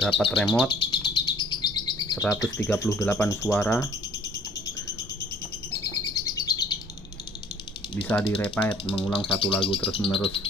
Dapat remote 138 suara, bisa di repeat mengulang satu lagu terus menerus.